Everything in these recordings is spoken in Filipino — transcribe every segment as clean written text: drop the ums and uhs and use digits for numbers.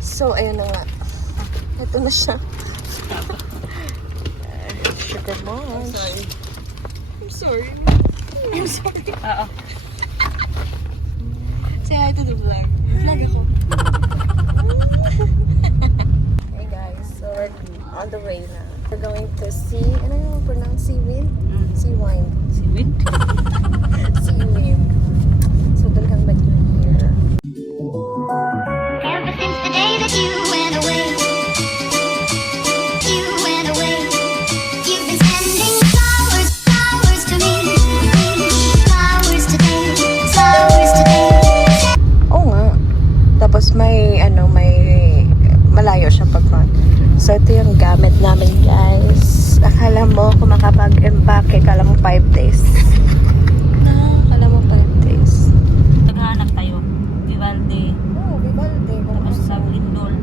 So, ayun na nga. Ito na siya. Sugar Munch. I'm sorry. I'm sorry. Oo. Say hi to the vlog. Vlog ako. Hey guys, so we're on the way na. We're going to see, ano yung pronounce? Seawind? Seawind. Seaweed? Seawind. So, dalhan ba yun here? Ever since the day that you went away, you've been sending flowers, flowers to me, flowers today, flowers today. Oo nga. Tapos may, may malayo siya pag So, ito yung gamit namin, guys. Akala mo, kung makapag-empake, akala mo 5 days. Akala mo 5 days. Naghahanap tayo. Vivaldi. Oo, Vivaldi. Tapos sa Lindol.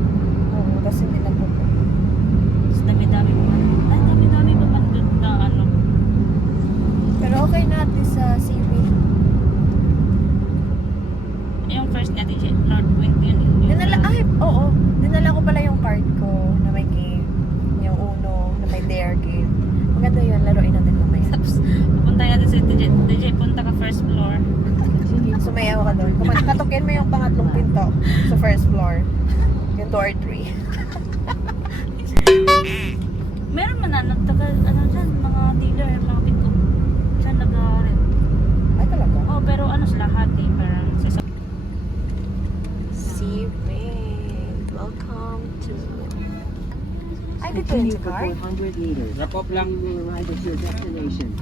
Oo, kasi hindi na po. Tapos dami-dami pa man. Ay, dami-dami pa man doon na ano. Pero okay natin sa seaweed. Yung first natin, North Wind yun. Oo. Dinala ko pala yung card ko na may game. Yung Uno, na may dare game. Maganda yun, laruin natin mamaya. Tapos, pupunta natin sa DJ. DJ, punta ka first floor. Sumayaw ka doon. Katukin mo yung pangatlong pinto sa first floor. Yung door 3. Meron man ano dyan, mga dealer, mga pick-up. Diyan nag-rent. Ay, talaga? Oh, pero ano sila, hati. Parang sa Seawind. Welcome to... Ay, dito Continue yung for card? 400 meters. Wrap up lang yung ride to your destination.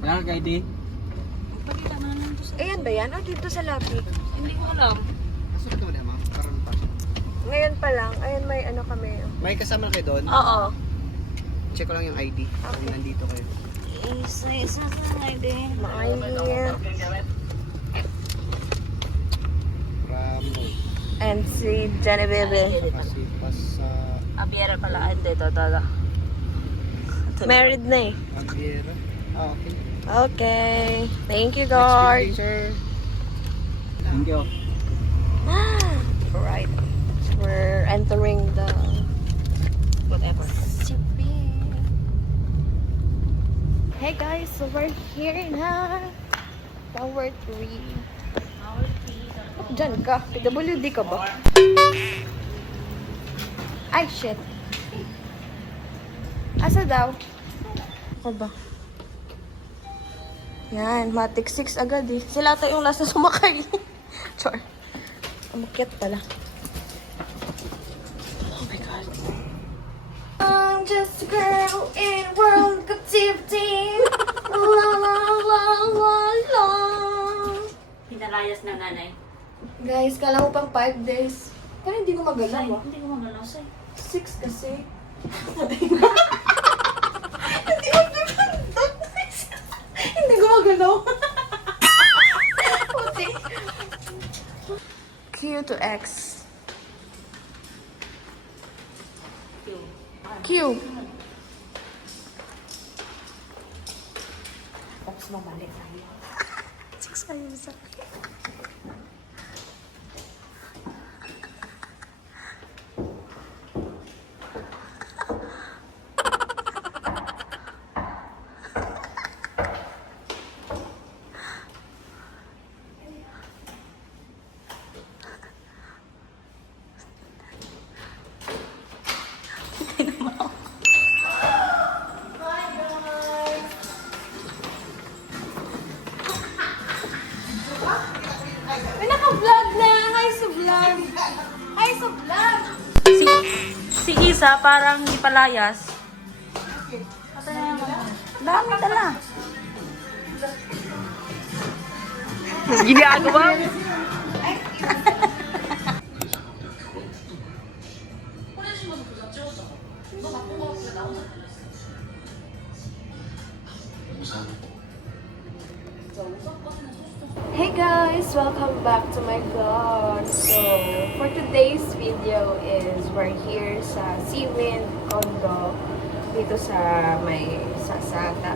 Wala ka ID? Pakita mo naman ito sa... Ayan ba yan? O, dito sa lobby. Hindi ko alam. Asa ka na, ma'am? Karon pa. Ngayon pa lang. Ayun, may ano kami. May kasama na kayo doon? Oo. Check ko lang yung ID kung nandito kayo. Isa sa ID. Maayos. Ramo. And si Genevieve. Pasipas sa Abiera pala. Hindi, ito. Married na eh. Abiera. Okay. Okay. Thank you, Next guard. building, sir. Thank you. Alright. We're entering the Whatever. Hey guys, so we're here na. Tower 3. Diyan ka. PWD ka ba? Ay, shit. Asa daw? Ako ba? Yan, Matic 6 agad eh. Sila ata yung last na sumakay. Chor. Umukyat pala. Oh my God. I'm just a girl in world captivity. La la la la la. Pinalayas na nanay. Guys, kala mo pang 5 days. Pero hindi ko magalaw ah. Hindi ko magalaw sa'yo. 6 kasi. Hindi ko magalaw. Hindi ko magalaw. Q to X. Q. Tapos mamali tayo. 6 kayo sa May naka-vlog na! Hi sa vlog! Hi sa vlog! Si Isa parang hindi palayas. Dami tala. Ginagawa mo? Hey guys! Welcome back to my vlog. So, for today's video is we're here sa Seawind Condo dito sa may Sasata.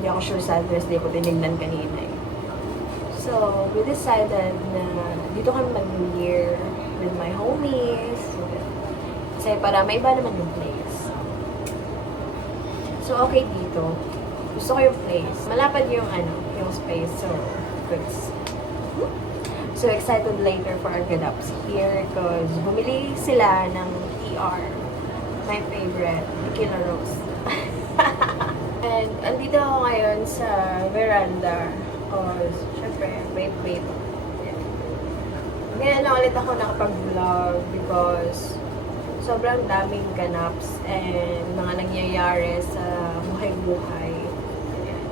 Hindi ako sure sa address, di ko tinignan kanina eh. So, we decided na dito kami mag-New Year with my homies. Kasi para may iba naman yung place. So, okay dito. Gusto ko yung place. Malapad yung yung space. So, goods. So, excited later for our ganaps here because bumili sila ng TR. My favorite, Tequila Rose. And, andito ako ngayon sa veranda because, syempre, wait. Ngayon na ulit ako nakapag-vlog because sobrang daming ganaps and mga nangyayari sa buhay-buhay. Ganyan.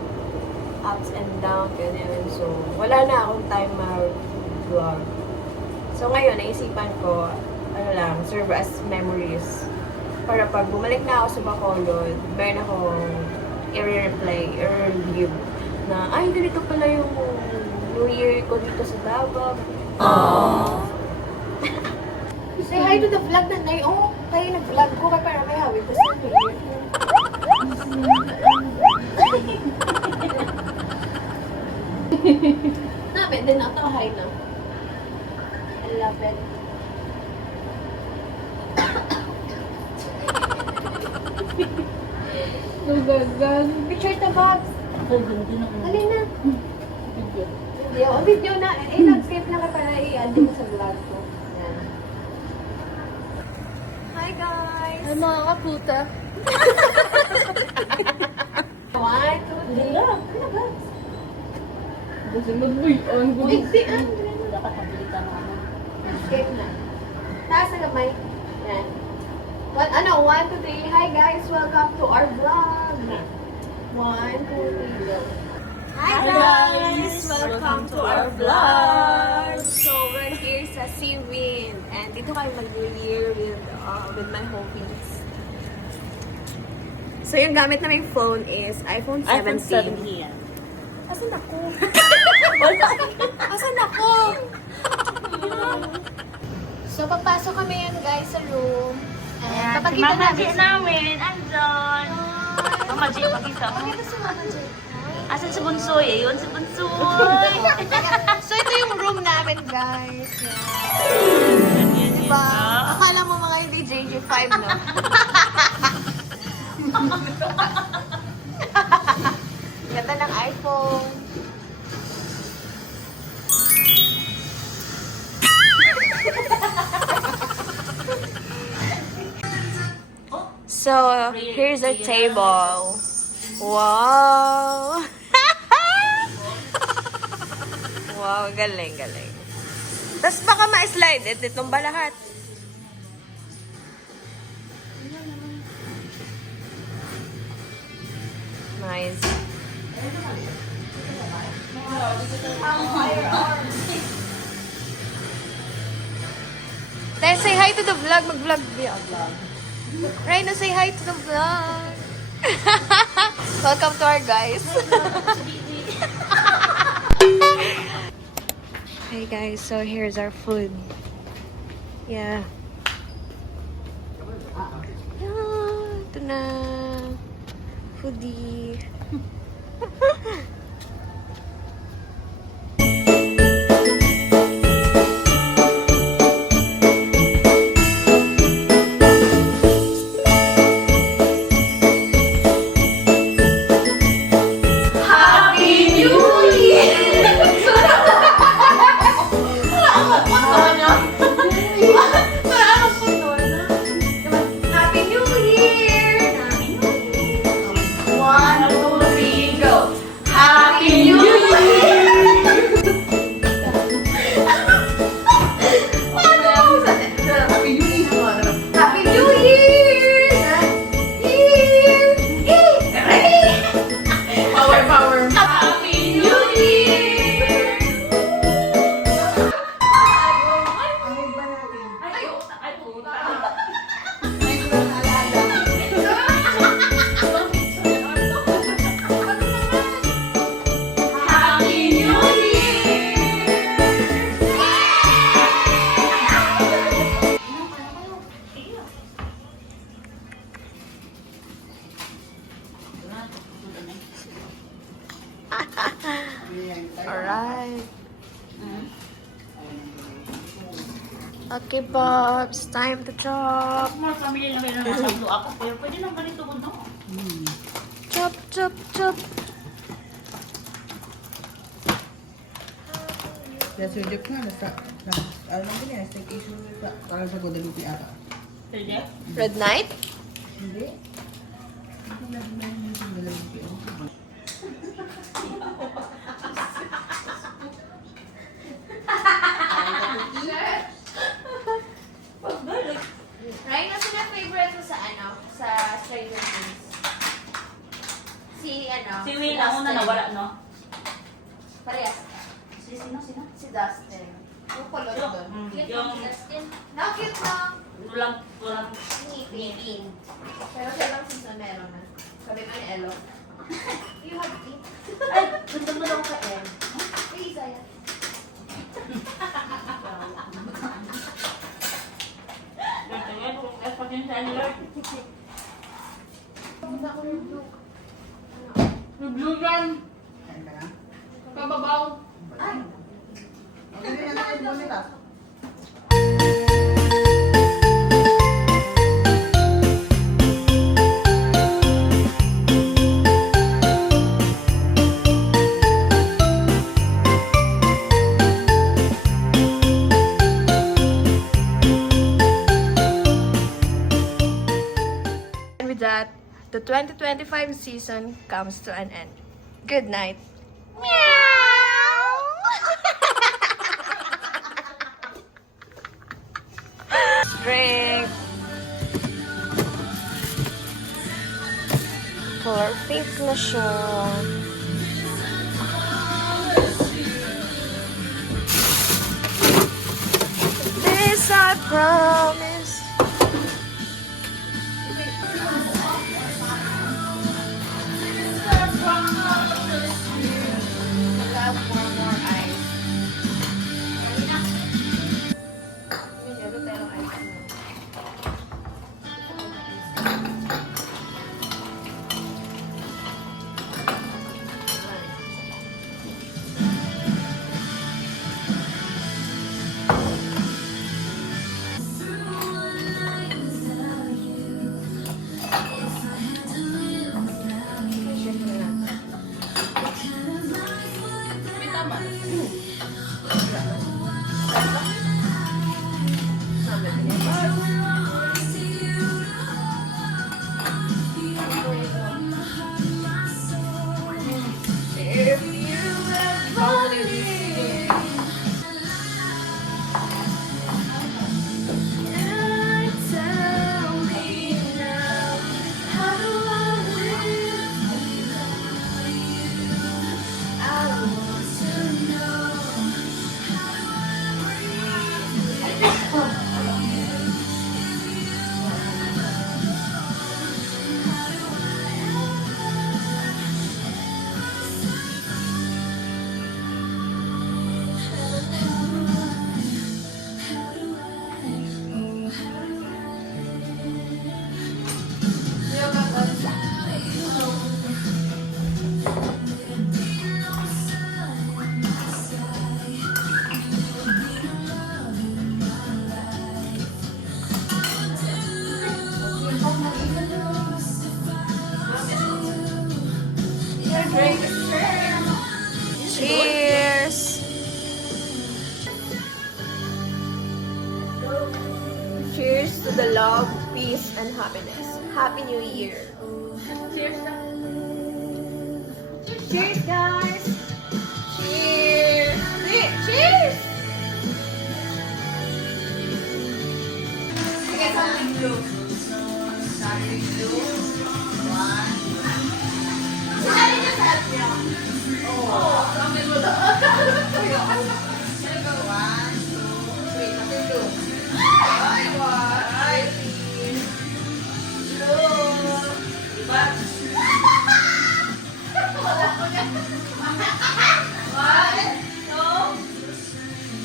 Ups and downs, ganyan. So, wala na akong time mag-vlog. So, ngayon, naisipan ko, serve as memories. Para pag bumalik na ako sa Bacolod, meron akong i-replay, i-review na, ay, ganito pala yung New Year ko dito sa Davao. Say hi to the vlog na Nay. Oh, kayo nag-vlog ko kaya para may hawid ko sa New Year. Namin din ako hi na. I love it. Nagagag. Picture the box. Alin na? Video na. Nag-skip na ka para i-add mo sa vlog ko. Yan. Hi guys! Ay, mga kaputa. 1, 2, 3. Ano ba? Kasi mag-buy-on ko. Hindi, Dapat mabili ka na. Skip na. Taas na kamay. Yan. 1, 2, 3. Hi guys! Welcome to our vlog. 1, 2, 3, go. Hi guys! Welcome to our vlog! So, we're here sa Seawind. And dito kayo mag-New Year with my homies. So, yung gamit na may phone is iPhone 17. Asan ako? Asan ako? So, papasok kami yan guys sa room. And papakita namin. namin, andun. Mama J, pakita mo. Pakita si Mama J. Asan si Bunsoy? Ayun si Bunsoy. So, ito yung room namin, guys. Yan. Diba? Akala mo mga hindi JJ5, no? Ganda ng iPhone. So, here's a table. Wow! Wow, galing. Tapos baka ma-slide. Itong ba lahat? Nice. Tay, say hi to the vlog. Mag-vlog. Rhino, say hi to the vlog. Welcome to our guys. Hey guys, so here's our food. Yeah. Ito na. Foodie. Okay, Bobs. Time to chop. Mga family na meron na sablo ako. Pero pwede lang ganito mo, no? Chop, chop, chop. That's your joke na. Ano lang din yan? Staycation sa parang sa Guadalupe ata. Pwede? Red Knight? Hindi. Ako lang din yung sa Guadalupe. Ryan, ano na favorite mo sa ano? Sa Stranger Things? Si ano? Si Will, ako na nawala, no? Parehas. Sino? Si Dustin. Yung kulot doon. Cute Yung- si Dustin. No, cute lang. Walang Ngipin. Pero sa ibang season meron na. Sabi mo ni Elo. You have teeth. Ay, ganda mo lang ka El. Ay, Isaya. Blue dyan! Kain ka na? Kababaw! Ay, Okay na yan. Kain mo nila. and with that, the 2025 season comes to an end. Good night. Drink. Perfect na siya. This I promise. Cheers! Cheers to the love, peace, and happiness. Happy New Year! Cheers! Cheers, guys! Cheers! Cheers! Okay, something blue. Something blue. One. Sinabi niya sa atin. Oh, something blue. One, two, three. Something blue. Ay, one. Ay, blue. Diba? Wala ko niya. One, two.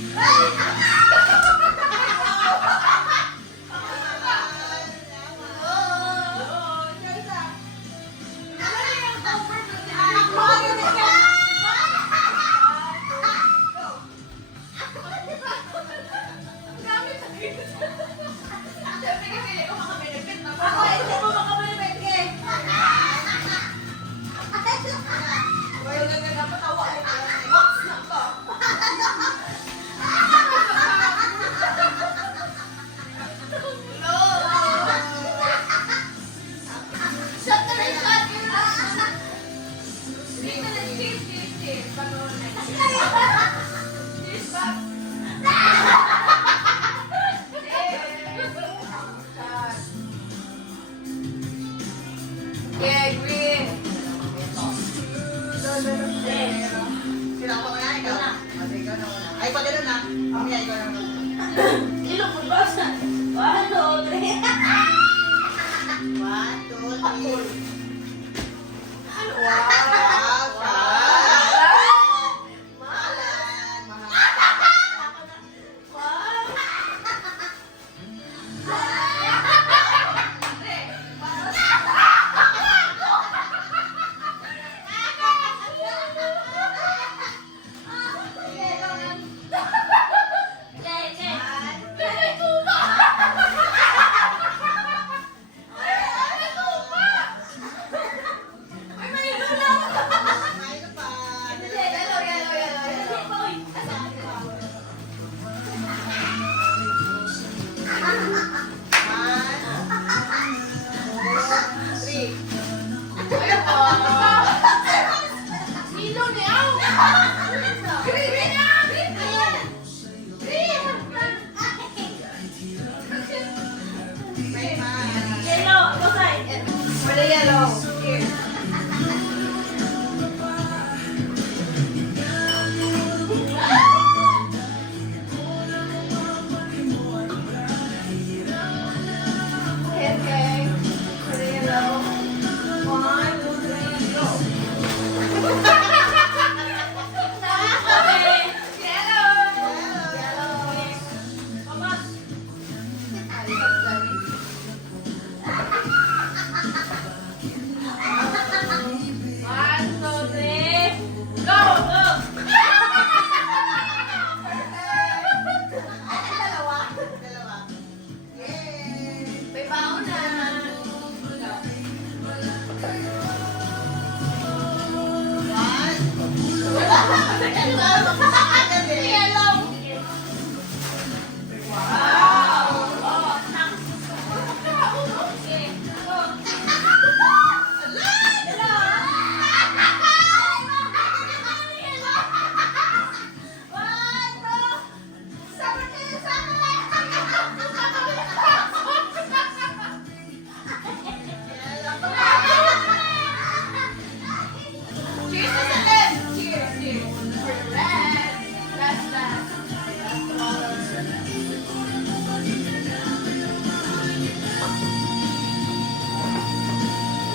Gamit Mamaya ikaw na. Ilong mo ba sa? 1, 2, 3. 1, 2, 3. Wow! Mahalan! Yellow, bosay. For the yellow. Here. Okay, okay. For the yellow. 1, 2, 3, go. Okay. Yellow. Pamas. Dalawa. Yay! May baon na. Cheers to the red. Cheers, cheers. For the red. Last, last.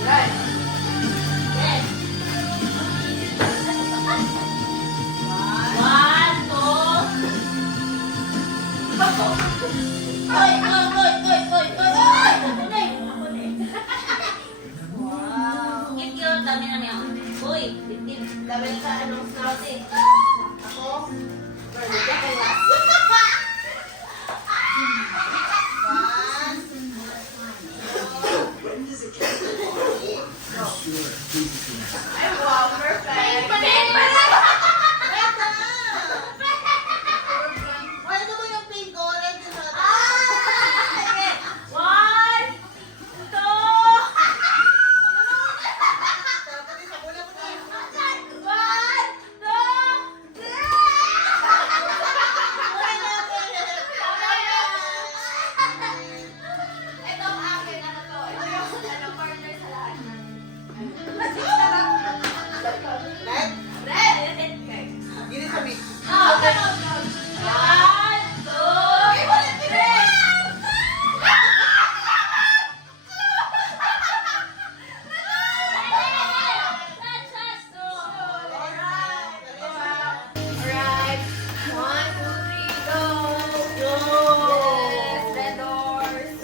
Right. Yes. 1, 2. Dami na niya. Uy, dip-dip. Laban sa anong scout eh. Ako. Bernadette ako last. Ay, wow, perfect. Wala mo yung pink orange sa One, two. Ito ang akin, ano to? Ito yung ano, partner sa lahat. Red? Red! Gini sa mix. Alright. 1, 2, 3, go! Yes, red doors.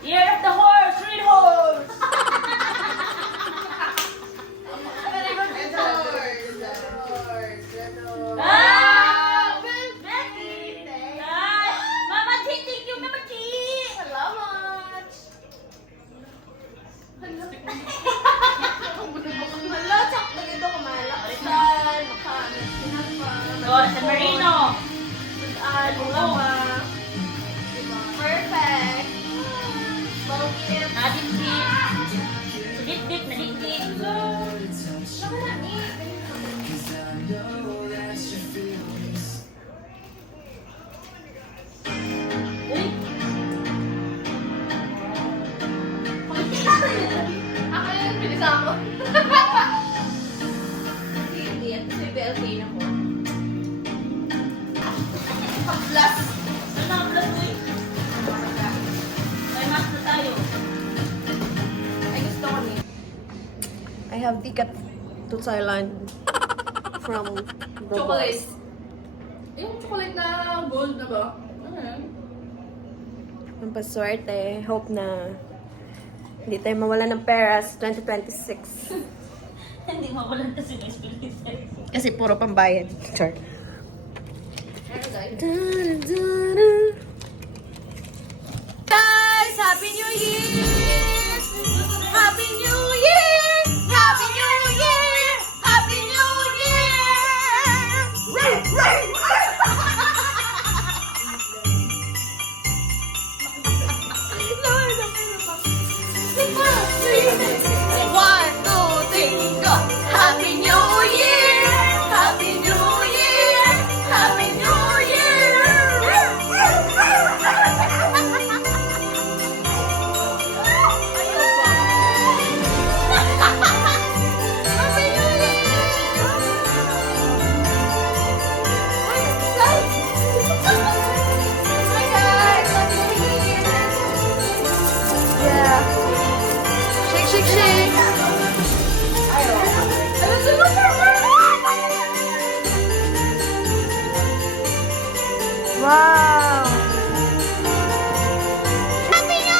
Year of the horse, red horse. Red doors. Red doors. Ah! Becky! Ay! Mama G, thank you, Mama G! Salamat! Hala, chak na ito kumalak. Rizal, makamis, sinapa. Oh, San Marino. Luma. Perfect. Smoky. Nadip-dip. Nadip-dip, nadip-dip. Uy! Ako yung bilisan mo. Hindi, ito si BLK na po. Pag-plus. Ano na, plus mo eh. May mask na tayo. Ay, gusto ko niya. I have ticket to Thailand from Chocolate. Yung chocolate na gold na ba? Ano yan? Ang paswerte. Hope na hindi tayo mawala ng pera sa 2026. Hindi mawalan kasi ng spirit. Kasi puro pambayad. Sure. Ano guys? Da-da-da-da. Guys, Happy New Year! Happy New Year! Happy New Year! Happy New Year! One, two, three, go! Happy New Year! Happy New Year! Happy New Shake, shake, shake. Wow! Happy New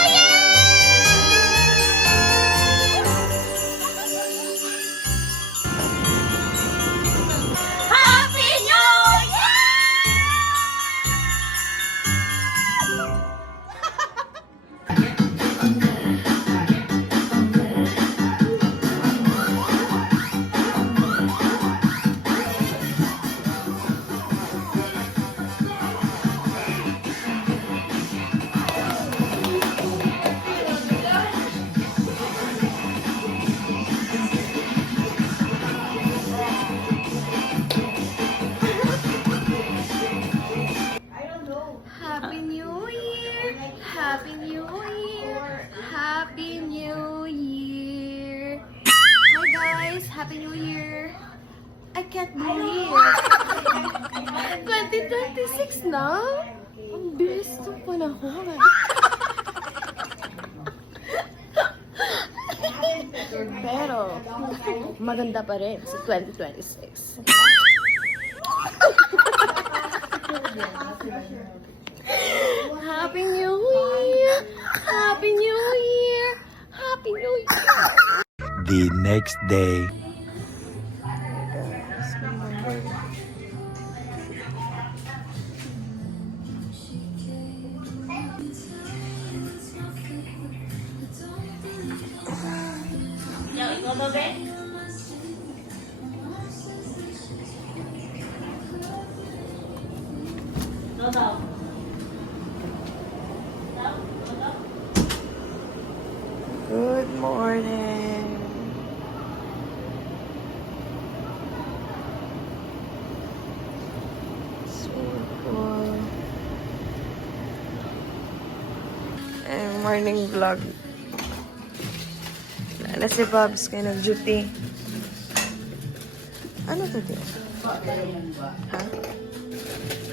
Year! Happy New Year! Happy New Year! Happy New Year! Happy New Year! Hi guys! Happy New Year! I can't believe 2026 na? Ang bilis ng panahon. Pero, maganda pa rin sa 2026. Happy New Year! Happy New Year! Happy New Year! The next day. Ikaw, ikaw ba, be? Ikaw daw. Good morning. So cool. And morning vlog. Wala na si Bobs kaya nag-duty. Ano to din? Ha?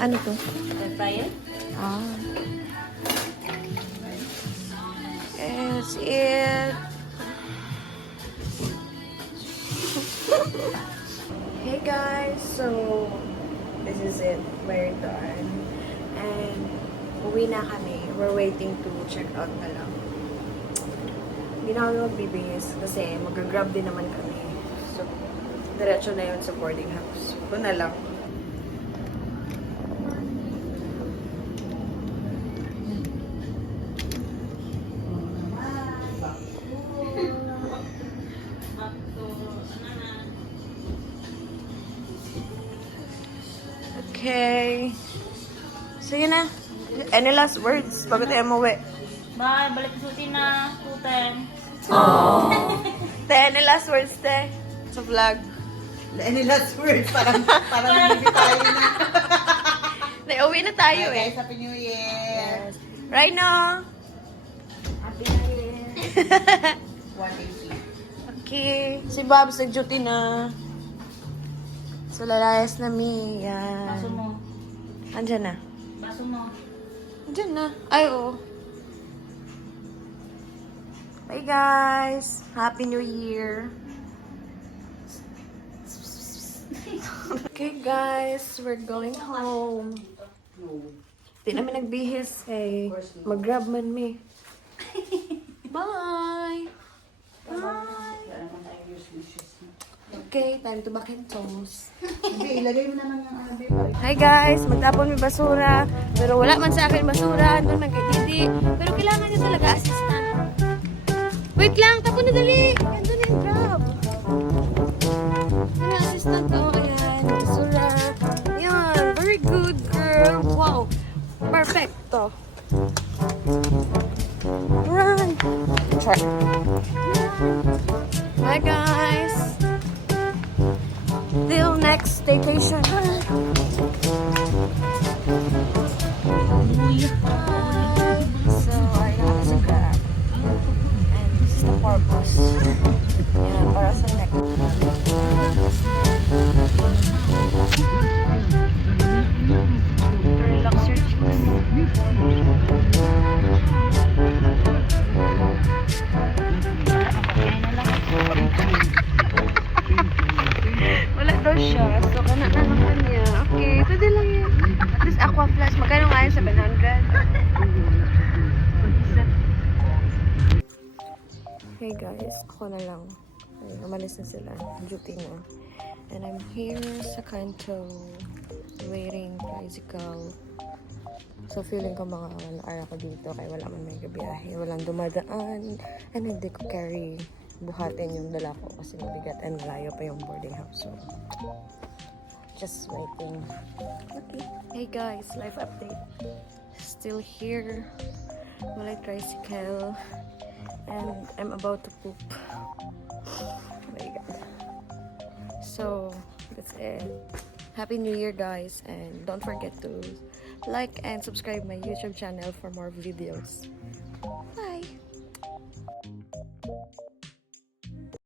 Ano to? Air fryer? Ah. That's it. Hey guys, so this is it. We're done. And uwi na kami. We're waiting to check out na lang. Hindi na kami magbibihis kasi mag-grab din naman kami. So, diretso na yun sa boarding house. Ito na lang. Okay. So, yun na. Any last words bago tayo umuwi? Bye, balik suti na. Tuten. Te, any last words, te? Sa vlog. Any last words? Parang hindi tayo na. Te, uwi na tayo eh. Guys, Happy New Year! Right now. Happy New Year! 180. Okay. Si Bobs nag-duty na. So, lalayas na mi. Kaso Yan. mo. Andyan na. Baso mo. Diyan na. Ay, oo. Bye guys! Happy New Year! Okay guys, we're going home. Di namin nagbihis eh. Mag-grab man me. Bye! Bye! Okay, time to Macintosh. Hindi, ilagay mo na lang yung babe. Hi guys! Magtapon may basura. Pero wala man sa akin basura. Doon man kay Didi. Pero kailangan niya talaga assistant. Wait lang! Tapon na dali! Yan doon yung grab. Ano assistant ko? Ayan. Basura. Yan. Very good girl. Wow. Perfecto. Run! Try. Bye guys! Till next vacation. So, I got us a grab. And this is the purpose. Yan, para sa next. Relax your cheeks. Wala daw siya. So, kana na lang kanya. Okay, pwede lang yun. At least aqua flash. Magkano nga yun? 700? Hey guys, ako na lang. Ay, umalis na sila. Duty na. And I'm here sa kanto waiting tricycle. So feeling ko mga 1 hour ako dito kaya wala man may gabiyahe. Walang dumadaan. And hindi ko carry buhatin yung dala ko kasi mabigat and malayo pa yung boarding house. So, just waiting. Okay. Hey guys, life update. Still here. Walay tricycle. And I'm about to poop. Oh my god. So, that's it. Happy New Year guys. And don't forget to like and subscribe my YouTube channel for more videos. Bye!